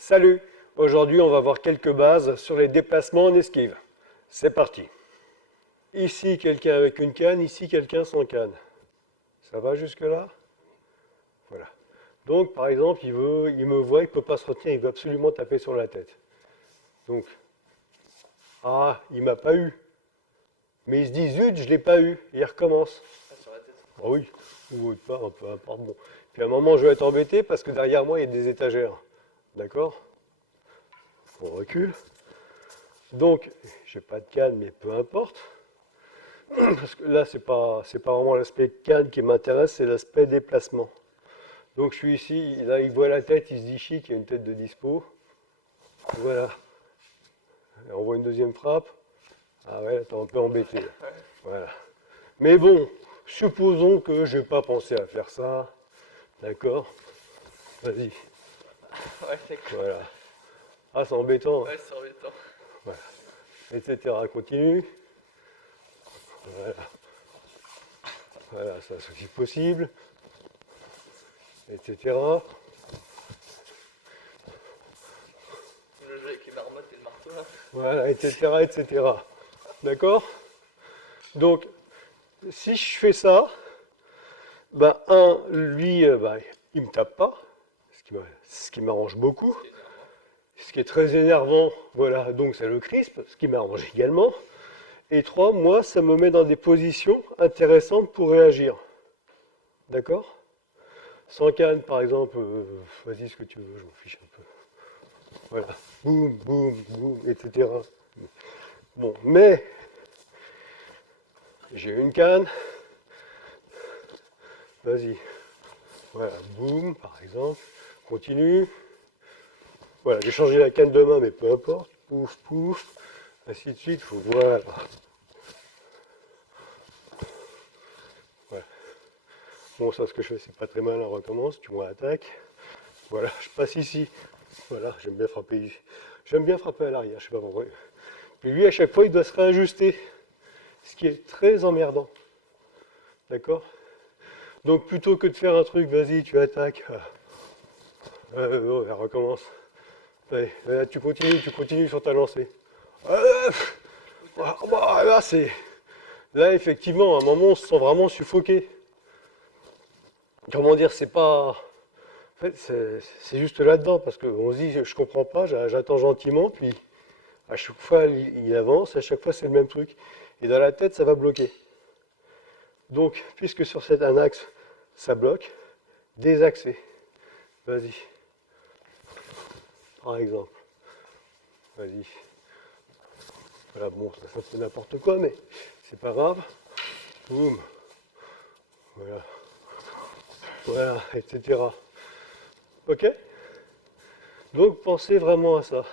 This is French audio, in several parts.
Salut! Aujourd'hui, on va voir quelques bases sur les déplacements en esquive. C'est parti! Ici, quelqu'un avec une canne, ici, quelqu'un sans canne. Ça va jusque-là? Voilà. Donc, par exemple, il me voit, il ne peut pas se retenir, il veut absolument taper sur la tête. Donc, ah, il m'a pas eu. Mais il se dit, zut, je ne l'ai pas eu. Et il recommence. Ah, sur la tête. Ah oui, ou autre part, peu importe. Bon. Puis à un moment, je vais être embêté parce que derrière moi, il y a des étagères. D'accord? On recule. Donc, j'ai pas de canne, mais peu importe. Parce que là, c'est pas vraiment l'aspect canne qui m'intéresse, c'est l'aspect déplacement. Donc je suis ici, là il voit la tête, il se dit chic, il y a une tête de dispo. Voilà. Et on voit une deuxième frappe. Ah ouais, t'es un peu embêté. Voilà. Mais bon, supposons que je n'ai pas pensé à faire ça. D'accord? Vas-y. Ouais, c'est cool. Voilà. Ah, c'est embêtant. Ouais, c'est embêtant. Voilà. Etc. Continue. Voilà. Voilà, ça c'est aussi possible. Etc. Le jeu avec les marmottes et le marteau là. Voilà, etc. etc. D'accord? Donc, si je fais ça, ben, lui, il ne me tape pas, ce qui m'arrange beaucoup. C'est énervant. Ce qui est très énervant, voilà, donc c'est le crisp, ce qui m'arrange également. Et 3, moi, ça me met dans des positions intéressantes pour réagir. D'accord? Sans canne, par exemple, vas-y ce que tu veux, je m'en fiche un peu. Voilà, boum, boum, boum, etc. Bon, mais j'ai une canne. Vas-y. Voilà, boum, par exemple. Continue. Voilà, j'ai changé la canne de main, mais peu importe. Pouf, pouf. Ainsi de suite. Voilà. Voilà. Bon, ça, ce que je fais, c'est pas très mal. On recommence. Tu vois, attaque. Voilà, je passe ici. Voilà, j'aime bien frapper ici. J'aime bien frapper à l'arrière, je sais pas pourquoi. Et lui, à chaque fois, il doit se réajuster. Ce qui est très emmerdant. D'accord? Donc, plutôt que de faire un truc, vas-y, tu attaques. Elle recommence. Allez, là, tu continues sur ta lancée. Là, là, effectivement, à un moment, on se sent vraiment suffoqué. Comment dire, c'est pas. En fait, c'est juste là-dedans, parce qu'on se dit, je comprends pas, j'attends gentiment, puis à chaque fois, il avance, à chaque fois, c'est le même truc. Et dans la tête, ça va bloquer. Donc, puisque sur un axe, ça bloque, désaxer. Vas-y. Par exemple. Vas-y. Voilà, bon, ça c'est n'importe quoi, mais c'est pas grave. Boum. Voilà. Voilà, etc. Ok? Donc pensez vraiment à ça.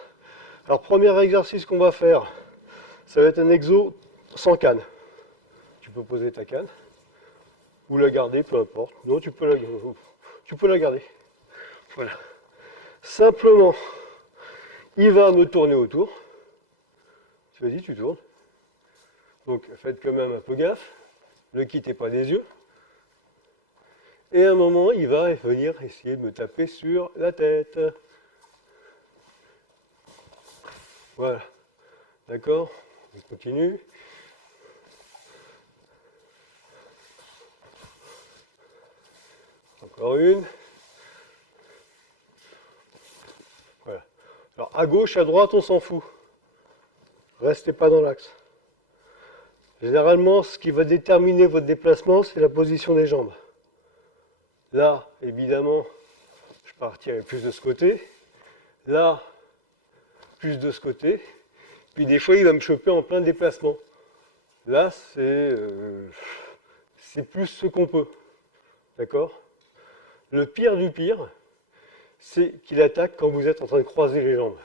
Alors, premier exercice qu'on va faire, ça va être un exo sans canne. Tu peux poser ta canne, ou la garder, peu importe. Non, tu peux la garder. Voilà. Simplement, il va me tourner autour. Vas-y, tu tournes. Donc faites quand même un peu gaffe. Ne quittez pas des yeux. Et à un moment, il va venir essayer de me taper sur la tête. Voilà. D'accord? On continue. Encore une. Voilà. Alors à gauche, à droite, on s'en fout. Restez pas dans l'axe. Généralement, ce qui va déterminer votre déplacement, c'est la position des jambes. Là, évidemment, je partirai plus de ce côté. Là, plus de ce côté. Puis des fois, il va me choper en plein déplacement. Là, c'est plus ce qu'on peut. D'accord? Le pire du pire, c'est qu'il attaque quand vous êtes en train de croiser les jambes.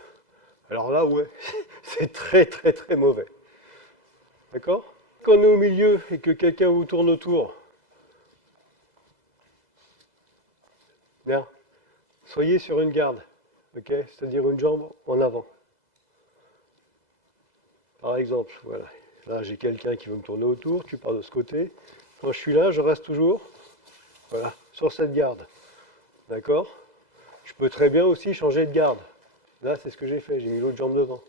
Alors là, ouais, c'est très très très mauvais. D'accord? Quand on est au milieu et que quelqu'un vous tourne autour, bien, soyez sur une garde, ok? C'est-à-dire une jambe en avant. Par exemple, voilà. Là, j'ai quelqu'un qui veut me tourner autour, tu pars de ce côté. Quand je suis là, je reste toujours, voilà, sur cette garde. D'accord? Je peux très bien aussi changer de garde. Là, c'est ce que j'ai fait, j'ai mis l'autre jambe devant.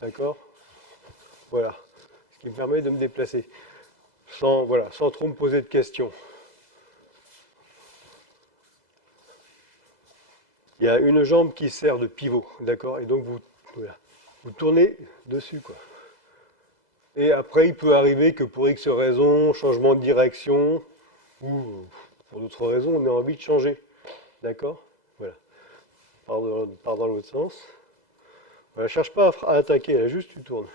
D'accord? Voilà. Ce qui me permet de me déplacer. Sans, voilà, sans trop me poser de questions. Il y a une jambe qui sert de pivot, d'accord? Et donc vous, voilà, vous tournez dessus, quoi. Et après, il peut arriver que pour X raisons, changement de direction, ou pour d'autres raisons, on ait envie de changer. D'accord? Voilà. Part dans l'autre sens. Voilà, cherche pas à attaquer, là, juste tu tournes.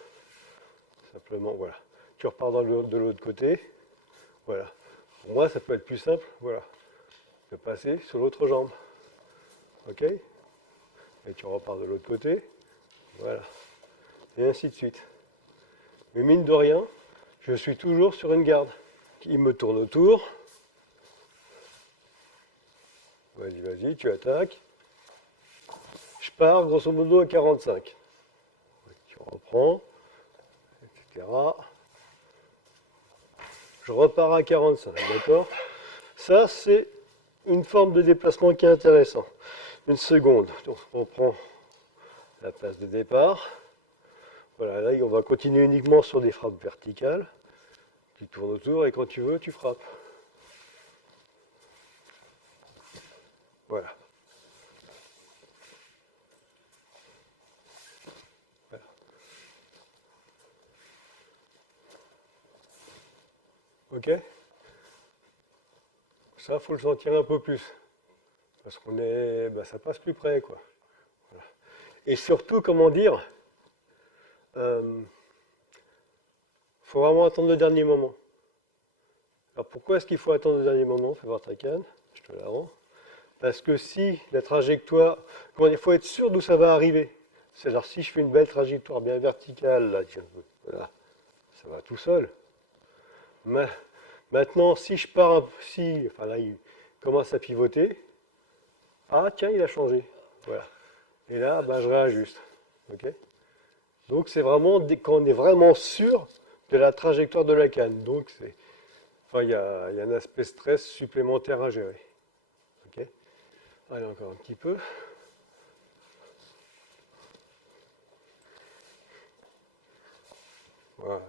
Simplement, voilà. Tu repars de l'autre côté. Voilà. Pour moi, ça peut être plus simple, voilà, de passer sur l'autre jambe. OK? Et tu repars de l'autre côté. Voilà. Et ainsi de suite. Mais mine de rien, je suis toujours sur une garde. Il me tourne autour. Vas-y, vas-y, tu attaques. Je pars grosso modo à 45. Tu reprends, etc. Je repars à 45, d'accord? Ça, c'est une forme de déplacement qui est intéressant. Une seconde. Donc, on prend la place de départ. Voilà, là, on va continuer uniquement sur des frappes verticales. Tu tournes autour et quand tu veux, tu frappes. Voilà. Voilà. OK? Ça, il faut le sentir un peu plus. Parce qu'on est. Ben, ça passe plus près, quoi. Voilà. Et surtout, comment dire, faut vraiment attendre le dernier moment. Alors pourquoi est-ce qu'il faut attendre le dernier moment? Fais voir ta canne, je te la rends. Parce que si la trajectoire, il faut être sûr d'où ça va arriver. C'est-à-dire si je fais une belle trajectoire bien verticale, là, tiens, voilà, ça va tout seul. Mais maintenant, si je pars, enfin là, il commence à pivoter, ah tiens, il a changé. Voilà. Et là, ben, je réajuste. OK? Donc c'est vraiment quand on est vraiment sûr de la trajectoire de la canne. Donc c'est, enfin, il y a un aspect stress supplémentaire à gérer. OK? Allez, encore un petit peu. Voilà.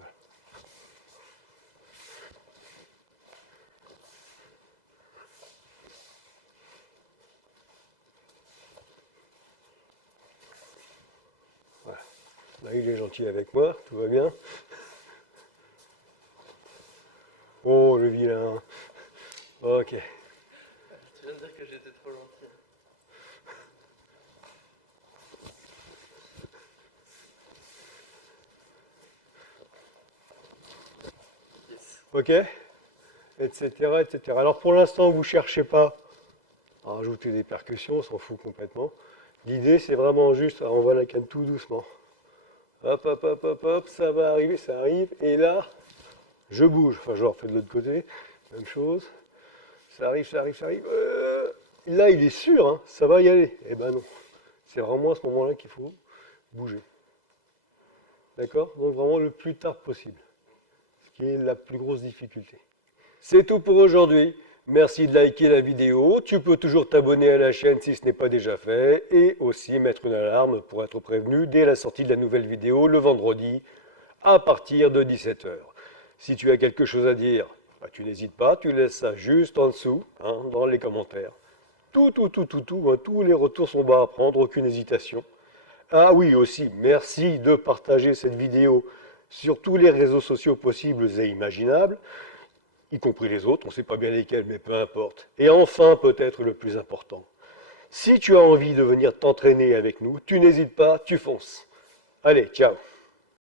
Voilà. Là, il est gentil avec moi, tout va bien. Oh, le vilain. OK. Tu viens de dire que j'étais trop gentil. Yes. OK? Etc., etc. Alors pour l'instant, vous ne cherchez pas à rajouter des percussions, on s'en fout complètement. L'idée, c'est vraiment juste, on voit la canne tout doucement. Hop, hop, hop, hop, hop, ça va arriver, ça arrive. Et là, je bouge. Enfin, je refais de l'autre côté, même chose. Ça arrive, ça arrive, ça arrive. Là, il est sûr, hein, ça va y aller. Eh ben non. C'est vraiment à ce moment-là qu'il faut bouger. D'accord? Donc vraiment le plus tard possible. Ce qui est la plus grosse difficulté. C'est tout pour aujourd'hui. Merci de liker la vidéo. Tu peux toujours t'abonner à la chaîne si ce n'est pas déjà fait. Et aussi mettre une alarme pour être prévenu dès la sortie de la nouvelle vidéo le vendredi à partir de 17 h. Si tu as quelque chose à dire, bah, tu n'hésites pas, tu laisses ça juste en dessous, hein, dans les commentaires. Tout, hein, tous les retours sont bons à prendre, aucune hésitation. Ah oui, aussi, merci de partager cette vidéo sur tous les réseaux sociaux possibles et imaginables, y compris les autres, on ne sait pas bien lesquels, mais peu importe. Et enfin, peut-être le plus important, si tu as envie de venir t'entraîner avec nous, tu n'hésites pas, tu fonces. Allez, ciao!